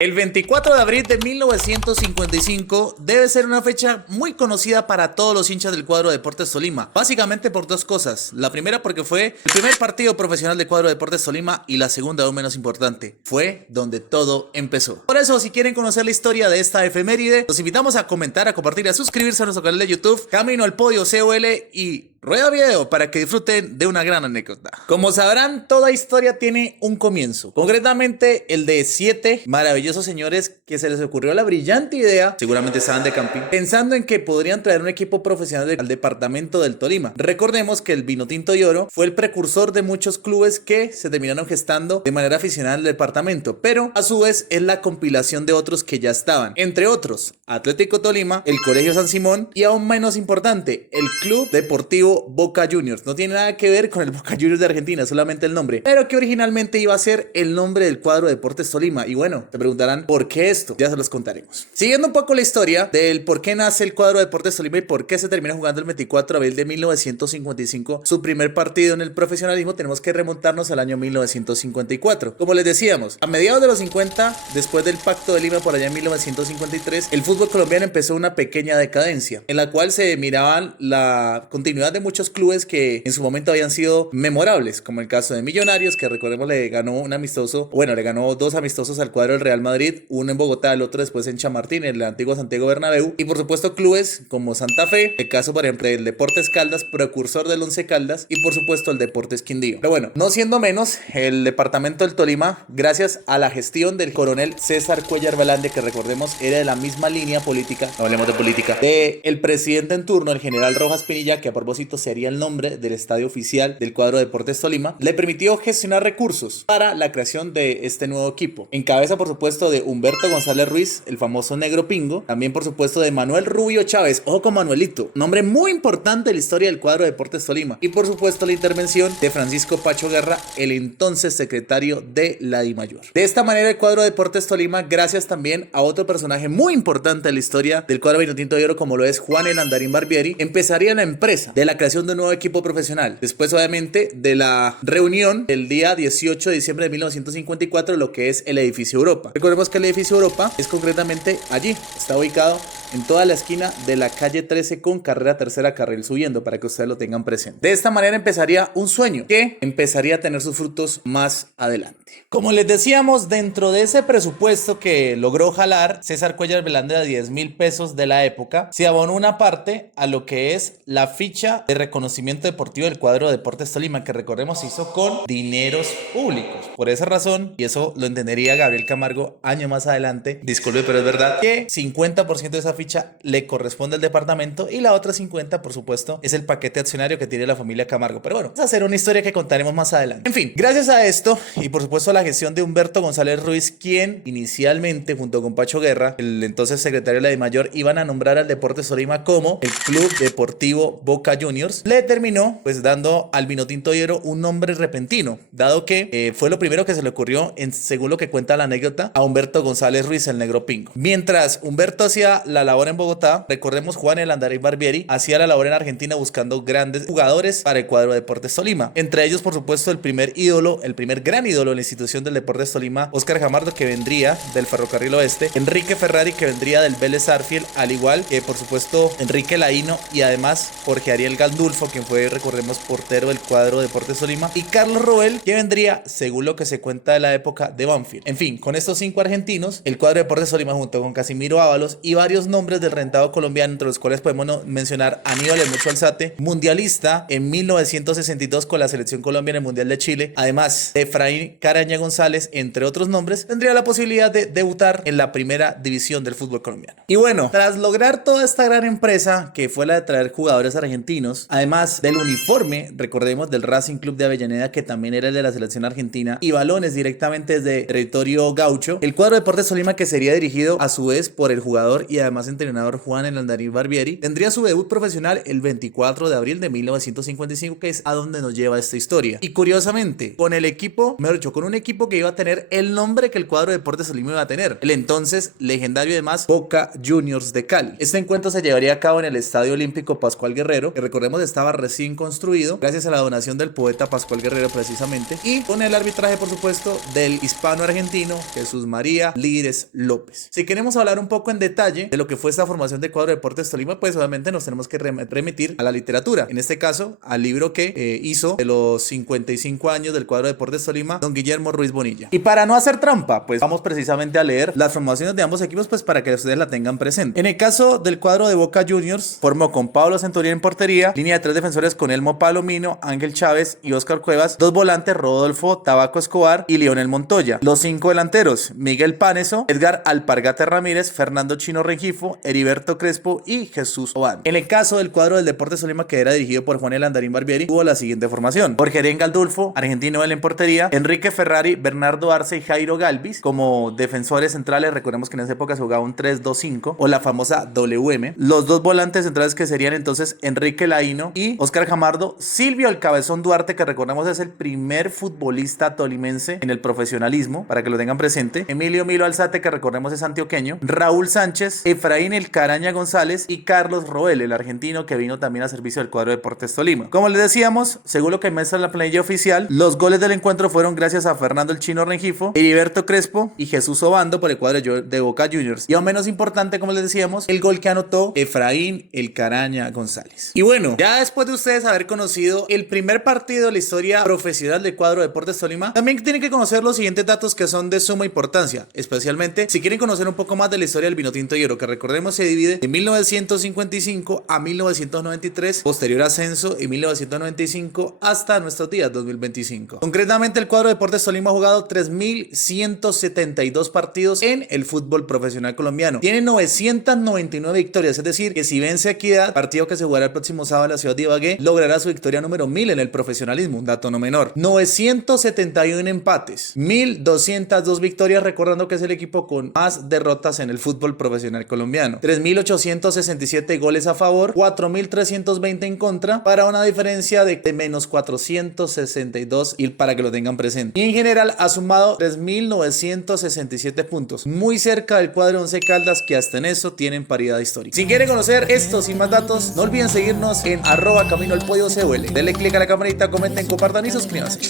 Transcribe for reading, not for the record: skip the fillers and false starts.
El 24 de abril de 1955 debe ser una fecha muy conocida para todos los hinchas del cuadro Deportes Tolima, básicamente por dos cosas. La primera porque fue el primer partido profesional del cuadro Deportes Tolima y la segunda, aún menos importante, fue donde todo empezó. Por eso, si quieren conocer la historia de esta efeméride, los invitamos a comentar, a compartir, a suscribirse a nuestro canal de YouTube, Camino al Podio COL y rueda video para que disfruten de una gran anécdota. Como sabrán, toda historia tiene un comienzo, concretamente el de 7 maravillosos señores que se les ocurrió la brillante idea, seguramente estaban de camping, pensando en que podrían traer un equipo profesional al departamento del Tolima. Recordemos que el Vinotinto y Oro fue el precursor de muchos clubes que se terminaron gestando de manera aficionada en el departamento, pero a su vez es la compilación de otros que ya estaban, entre otros Atlético Tolima, el Colegio San Simón y, aún menos importante, el Club Deportivo Boca Juniors. No tiene nada que ver con el Boca Juniors de Argentina, solamente el nombre, pero que originalmente iba a ser el nombre del cuadro Deportes Tolima. Y bueno, te preguntarán ¿por qué esto? Ya se los contaremos. Siguiendo un poco la historia del por qué nace el cuadro Deportes Tolima y por qué se termina jugando el 24 de abril de 1955 su primer partido en el profesionalismo, tenemos que remontarnos al año 1954. Como les decíamos, a mediados de los 50, después del Pacto de Lima por allá en 1953, el fútbol colombiano empezó una pequeña decadencia, en la cual se miraban la continuidad de muchos clubes que en su momento habían sido memorables, como el caso de Millonarios, que recordemos le ganó un amistoso, bueno, le ganó 2 amistosos al cuadro del Real Madrid, uno en Bogotá, el otro después en Chamartín, en el antiguo Santiago Bernabéu, y por supuesto clubes como Santa Fe, el caso por ejemplo del Deportes Caldas, precursor del Once Caldas, y por supuesto el Deportes Quindío. Pero bueno, no siendo menos, el departamento del Tolima, gracias a la gestión del coronel César Cuellar Velandia, que recordemos era de la misma línea política, no hablemos de política, de el presidente en turno, el general Rojas Pinilla, que a propósito sería el nombre del estadio oficial del cuadro Deportes Tolima, le permitió gestionar recursos para la creación de este nuevo equipo. En cabeza, por supuesto, de Humberto González Ruiz, el famoso Negro Pingo, también por supuesto de Manuel Rubio Chávez, ojo con Manuelito, nombre muy importante en la historia del cuadro Deportes Tolima, y por supuesto la intervención de Francisco Pacho Guerra, el entonces secretario de la DIMAYOR. De esta manera el cuadro Deportes Tolima, gracias también a otro personaje muy importante en la historia del cuadro Vinotinto de Oro, como lo es Juan el Andarín Barbieri, empezaría la empresa de la creación de un nuevo equipo profesional. Después, obviamente, de la reunión el día 18 de diciembre de 1954, lo que es el edificio Europa. Recordemos que el edificio Europa es concretamente allí, está ubicado en toda la esquina de la calle 13 con carrera tercera, carril subiendo, para que ustedes lo tengan presente. De esta manera empezaría un sueño que empezaría a tener sus frutos más adelante. Como les decíamos, dentro de ese presupuesto que logró jalar César Cuellar Velandia de 10,000 pesos de la época, se abonó una parte a lo que es la ficha de reconocimiento deportivo del cuadro Deportes Tolima, que recordemos se hizo con dineros públicos. Por esa razón, y eso lo entendería Gabriel Camargo año más adelante, disculpe, pero es verdad, que 50% de esa ficha le corresponde al departamento y la otra 50%, por supuesto, es el paquete accionario que tiene la familia Camargo. Pero bueno, vamos a hacer una historia que contaremos más adelante. En fin, gracias a esto y por supuesto a la gestión de Humberto González Ruiz, quien inicialmente junto con Pacho Guerra, el entonces secretario de la DIMAYOR, iban a nombrar al Deportes Tolima como el Club Deportivo Boca Juniors, le terminó pues dando al Vinotinto y Oro un nombre repentino, dado que fue lo primero que se le ocurrió, según lo que cuenta la anécdota, a Humberto González Ruiz, el Negro Pingo. Mientras Humberto hacía la labor en Bogotá, recordemos Juan el Andarín Barbieri hacía la labor en Argentina buscando grandes jugadores para el cuadro Deportes Tolima. Entre ellos, por supuesto, el primer ídolo, el primer gran ídolo en la institución del Deportes Tolima, Óscar Gamardo, que vendría del Ferrocarril Oeste, Enrique Ferrari, que vendría del Vélez Sarsfield, al igual que, por supuesto, Enrique Laíno y además Jorge Ariel Gandulfo, quien fue, recordemos, portero del cuadro Deportes Tolima, y Carlos Robel, que vendría, según lo que se cuenta de la época, de Banfield. En fin, con estos 5 argentinos, el cuadro Deportes Tolima, junto con Casimiro Ábalos y varios nombres del rentado colombiano, entre los cuales podemos mencionar a Aníbal El Mucho Alzate, mundialista en 1962 con la selección Colombia en el Mundial de Chile, además de Efraín Caraña González, entre otros nombres, tendría la posibilidad de debutar en la primera división del fútbol colombiano. Y bueno, tras lograr toda esta gran empresa que fue la de traer jugadores argentinos, además del uniforme, recordemos, del Racing Club de Avellaneda, que también era el de la selección argentina, y balones directamente desde territorio gaucho, el cuadro Deportes Tolima, que sería dirigido a su vez por el jugador y además entrenador Juan El Andarín Barbieri, tendría su debut profesional el 24 de abril de 1955, que es a donde nos lleva esta historia. Y curiosamente, con el equipo, mejor dicho, con un equipo que iba a tener el nombre que el cuadro de Deportes Tolima iba a tener, el entonces legendario además Boca Juniors de Cali. Este encuentro se llevaría a cabo en el Estadio Olímpico Pascual Guerrero, que recordemos estaba recién construido, gracias a la donación del poeta Pascual Guerrero precisamente, y con el arbitraje, por supuesto, del hispano-argentino Jesús María Líderes López. Si queremos hablar un poco en detalle de lo que fue esta formación de cuadro de Deportes Tolima, pues obviamente nos tenemos que remitir a la literatura, en este caso al libro que hizo de los 55 años del cuadro de Deportes Tolima don Guillermo Ruiz Bonilla. Y para no hacer trampa, pues vamos precisamente a leer las formaciones de ambos equipos, pues para que ustedes la tengan presente. En el caso del cuadro de Boca Juniors, formó con Pablo Centurión en portería, línea de 3 defensores con Elmo Palomino, Ángel Chávez y Oscar Cuevas, 2 volantes Rodolfo Tabaco Escobar y Lionel Montoya, los 5 delanteros Miguel Paneso, Edgar Alpargate Ramírez, Fernando Chino Rengifo, Heriberto Crespo y Jesús Obando. En el caso del cuadro del Deportes Tolima, que era dirigido por Juan El Andarín Barbieri, tuvo la siguiente formación: Jorge Arenga Galdulfo, argentino él en portería, Enrique Ferrari, Bernardo Arce y Jairo Galvis como defensores centrales. Recordemos que en esa época se jugaba un 3-2-5 o la famosa WM. Los 2 volantes centrales, que serían entonces Enrique Laino y Oscar Jamardo, Silvio El Cabezón Duarte, que recordemos es el primer futbolista tolimense en el profesionalismo, para que lo tengan presente, Emilio Milo Alzate, que recordemos es antioqueño, Raúl Sánchez, Efraín El Caraña González y Carlos Roel, el argentino, que vino también a servicio del cuadro de Deportes Tolima. Como les decíamos, según lo que muestra la planilla oficial, los goles del encuentro fueron gracias a Fernando El Chino Rengifo, Heriberto Crespo y Jesús Obando por el cuadro de Boca Juniors. Y aún menos importante, como les decíamos, el gol que anotó Efraín El Caraña González. Y bueno, ya después de ustedes haber conocido el primer partido de la historia profesional del cuadro de Deportes Tolima, también tienen que conocer los siguientes datos que son de suma importancia, especialmente si quieren conocer un poco más de la historia del Vinotinto y Oro, que recordemos se divide de 1955 a 1993, posterior ascenso en 1995 hasta nuestros días 2025. Concretamente, el cuadro de Deportes Tolima ha jugado 3.172 partidos en el fútbol profesional colombiano. Tiene 999 victorias, es decir, que si vence a Equidad, partido que se jugará el próximo sábado en la ciudad de Ibagué, logrará su victoria número 1000 en el profesionalismo, un dato no menor. 971 empates, 1.202 victorias, recordando que es el equipo con más derrotas en el fútbol profesional colombiano. 3.867 goles a favor, 4.320 en contra, para una diferencia de menos 462, y para que lo tengan presente. Y en general ha sumado 3.967 puntos, muy cerca del cuadro Once Caldas, que hasta en eso tienen paridad histórica. Si quieren conocer estos y más datos, no olviden seguirnos en @CaminoAlPodioCUL. Denle click a la campanita, comenten, compartan y suscríbanse.